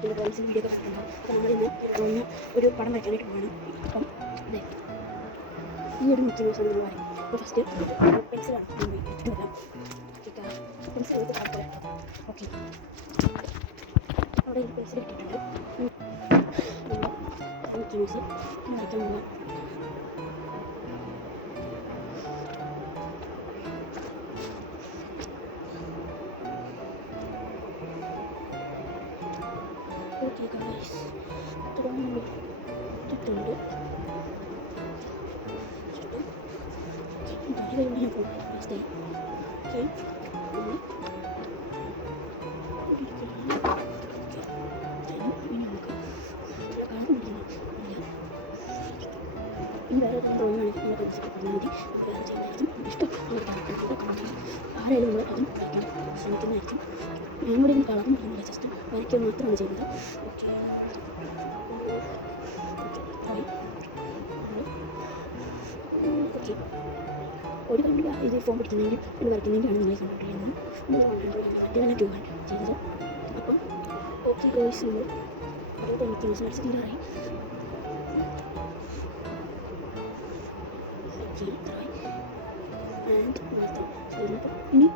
പിന്നെ ഡ്രോയിങ്സിന് വീഡിയോ ഒക്കെ കണ്ടിട്ടുണ്ടാവും. അപ്പോൾ നമ്മളിന്ന് ഡ്രോയിങ് ഒരു പടം വരയ്ക്കാനായിട്ട് പോവാണ്. അപ്പം അതെ ഈ ഒരു മിക്കി മൗസാണ് നമ്മൾ വരയ്ക്കും. അപ്പോൾ ഫസ്റ്റ് പെൻസിലാണ് നമ്മൾ എടുത്തിട്ട് വരാം. പെൻസിൽ എടുത്ത് താല്പര്യം. ഓക്കെ, അവിടെ ഈ പെൻസിൽ കിട്ടിയിട്ടുണ്ട്. മിക്കി മൗസ് വരയ്ക്കാൻ പോകാം. ഓക്കെ ഗൈസ്, ഇത്രയും നമ്മൾ ഇട്ടിട്ടുണ്ട്. കാര്യമായി ഞാൻ പോകും. ഓക്കെ, ഇനി നമുക്ക് കളർ പിടിക്കണം. ഇനി വേറെ ഏതെങ്കിലും ഡ്രോയിങ്ങാണെങ്കിൽ നമുക്ക് മനസ്സിലാക്കി പറഞ്ഞാൽ മതി. നമുക്ക് വേറെ ചെയ്യുന്നതായിരിക്കും ഇഷ്ടം. നമുക്ക് താല്പര്യം കമൻറ്റ് ചെയ്യും. ആരായാലും നമ്മൾ അതും വരയ്ക്കാൻ ശ്രമിക്കുന്നതായിരിക്കും. ഞാനിവിടെ ഇങ്ങനെ കളറും പറയുന്നില്ല, ജസ്റ്റ് വരയ്ക്കുക മാത്രമാണ് ചെയ്യുന്നത്. ഓക്കെ, ഓക്കെ, ഒരു കണ്ട് ഇത് ഫോം പിടിക്കുന്നതിന് ഇത് വരയ്ക്കുന്നതിൻ്റെയാണ് നിങ്ങൾ കണ്ടുകൊണ്ടിരിക്കുന്നത്. മറ്റേതെല്ലാം 2 ഹാൻഡ് ചെയ്തത്. അപ്പം ഓക്കെ ഗോയ്സ്, നമ്മൾ അടുത്ത മിക്കി മൗസ് വരച്ച് തീരാറായി. ഓക്കെ, ഇത്രയായി. ആൻഡ് ഇനി